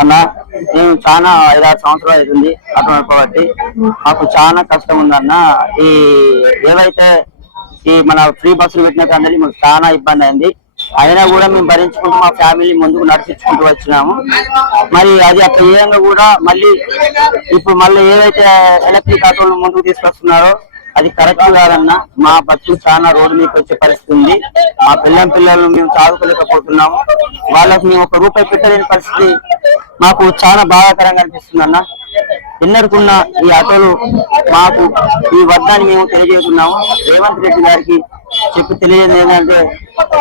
అన్న మేము చాలా 5-6 సంవత్సరాలు అవుతుంది ఆటో నడపబట్టి. మాకు చాలా కష్టం ఉందన్న. ఈ ఏవైతే ఈ మన ఫ్రీ బస్సులు పెట్టిన కానీ మాకు చాలా ఇబ్బంది అయింది. అయినా కూడా మేము భరించుకుంటూ మా ఫ్యామిలీ ముందుకు నడిపించుకుంటూ వచ్చినాము. మరి అది అట్లా ఏయంగా కూడా మళ్ళీ ఇప్పుడు మళ్ళీ ఏదైతే ఎలక్ట్రిక్ ఆటోలు ముందుకు తీసుకొస్తున్నారో అది కరెక్ట్ కాదన్నా. మా బస్సు చాలా రోడ్డు మీకు వచ్చే పరిస్థితి ఉంది. మా పిల్లలను మేము చదువుకోలేకపోతున్నాము. వాళ్ళకు మేము 1 రూపాయి పెట్టలేని పరిస్థితి మాకు చాలా బాధాకరంగా అనిపిస్తుంది అన్న. ఎన్నడుకున్న ఈ ఆటోలు మాకు ఈ వర్గాన్ని మేము తెలియజేస్తున్నాము. రేవంత్ రెడ్డి గారికి చెప్పి తెలియజేది ఏంటంటే,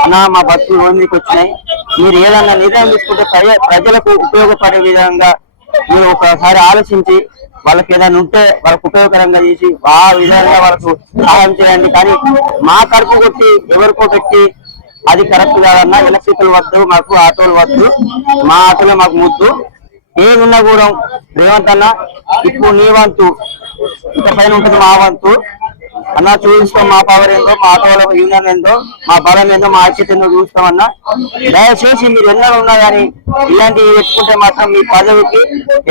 అన్న మా బస్సులు రోడ్డు మీకు వచ్చినాయి, మీరు ఏదన్నా నిర్ణయం తీసుకుంటే ప్రజలకు ఉపయోగపడే విధంగా మీరు ఒకసారి ఆలోచించి వాళ్ళకి ఏదైనా ఉంటే వాళ్ళకు ఉపయోగకరంగా చేసి ఆ విధంగా వాళ్ళకు సహాయం చేయండి. కానీ మా కడుపు కొట్టి ఎవరికో పెట్టి అది కరెక్ట్ కాదన్నా. ఎలక్ట్రికల్ వద్దు, మాకు ఆటోలు వద్దు, మా ఆటోలో మాకు ముద్దు. ఏమున్నా కూడా రేవంత్ అన్న ఇప్పుడు నీ వంతు ఇంత పైన ఉంటుంది మా వంతు అన్న. చూపిస్తాం మా పవర్ ఏందో, మా ఆటోల యూనియన్ ఏందో, మా బలం ఏందో, మా ఐక్యత ఏందో చూస్తామన్నా. దయచేసి మీరు ఎన్నడూ ఉన్నా కానీ ఇలాంటివి పెట్టుకుంటే మాత్రం మీ పదవికి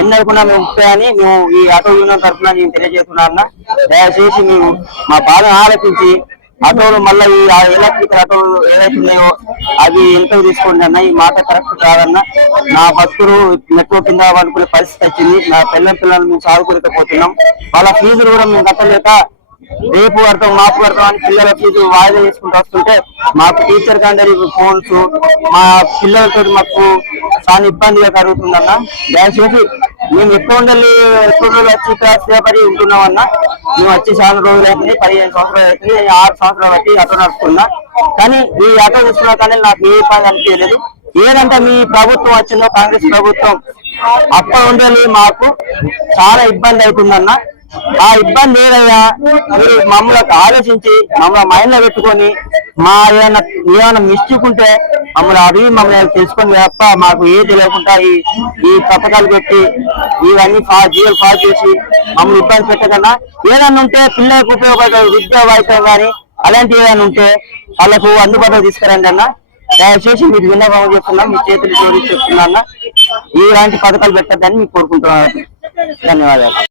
ఎన్నడకుండా మేము ఉంటాయని మేము ఈ ఆటో యూనియన్ తరఫున నేను తెలియజేస్తున్నా అన్న. దయచేసి మేము మా బాధను ఆలోచించి ఆటోలు మళ్ళీ ఈ ఎలక్ట్రిక్ ఆటోలు ఏవైతే ఉన్నాయో అవి ఎంతకు తీసుకోండి అన్న. ఈ మాట కరెక్ట్ కాదన్న. నా భక్తులు మెట్రో కింద పడుకునే పరిస్థితి వచ్చింది. నా పిల్లలు మేము చదువుకోలేకపోతున్నాం. వాళ్ళ ఫీజులు కూడా మేము కట్టలేక రేపు కడతాం మాపు కడతాం అని పిల్లల ఫీజు వాయిదా చేసుకుంటూ వస్తుంటే మాకు టీచర్ కందరి ఫోన్స్ మా పిల్లలతో మాకు చాలా ఇబ్బందిగా కలుగుతుందన్న. దయచేసి మేము ఎక్కువ వచ్చి సేపడి ఉంటున్నామన్నా. మేము వచ్చి చాలా రోజులు అవుతుంది, 15 సంవత్సరాలు అవుతుంది. 6 సంవత్సరాలు బట్టి ఆటో నడుపుతున్నా. కానీ ఈ ఆటో తీసుకున్నా కానీ నాకు ఏ ఇబ్బంది అనిపించలేదు. ఏదంటే మీ ప్రభుత్వం వచ్చిందో కాంగ్రెస్ ప్రభుత్వం అప్పటి ఉండాలి మాకు చాలా ఇబ్బంది అవుతుందన్న. ఆ ఇబ్బంది ఏదయ్యా మీరు మమ్మల్ని ఆలోచించి మమ్మల్ని మైండ్ లో పెట్టుకొని మా ఏమైనా మిస్టేక్ ఉంటే మమ్మల్ని అడిగి మమ్మల్ని తెలుసుకొని తప్ప మాకు ఏ తెలియకుండా ఈ పథకాలు పెట్టి ఇవన్నీ జీవోలు పాస్ చేసి మమ్మల్ని ఇబ్బంది పెట్టకన్నా ఏదన్నా ఉంటే పిల్లలకు ఉపయోగపడే విద్యా వాయిద్యం కానీ అలాంటివి ఏదైనా ఉంటే వాళ్ళకు అందుబాటులో తీసుకురండి అన్న. దయచేసి మీకు విన్నపం చెప్తున్నాం, మీ చేతులు జోడించి చెప్తున్నా అన్న. ఇలాంటి పథకాలు పెట్టద్దని మీకు కోరుకుంటున్నాను. ధన్యవాదాలు.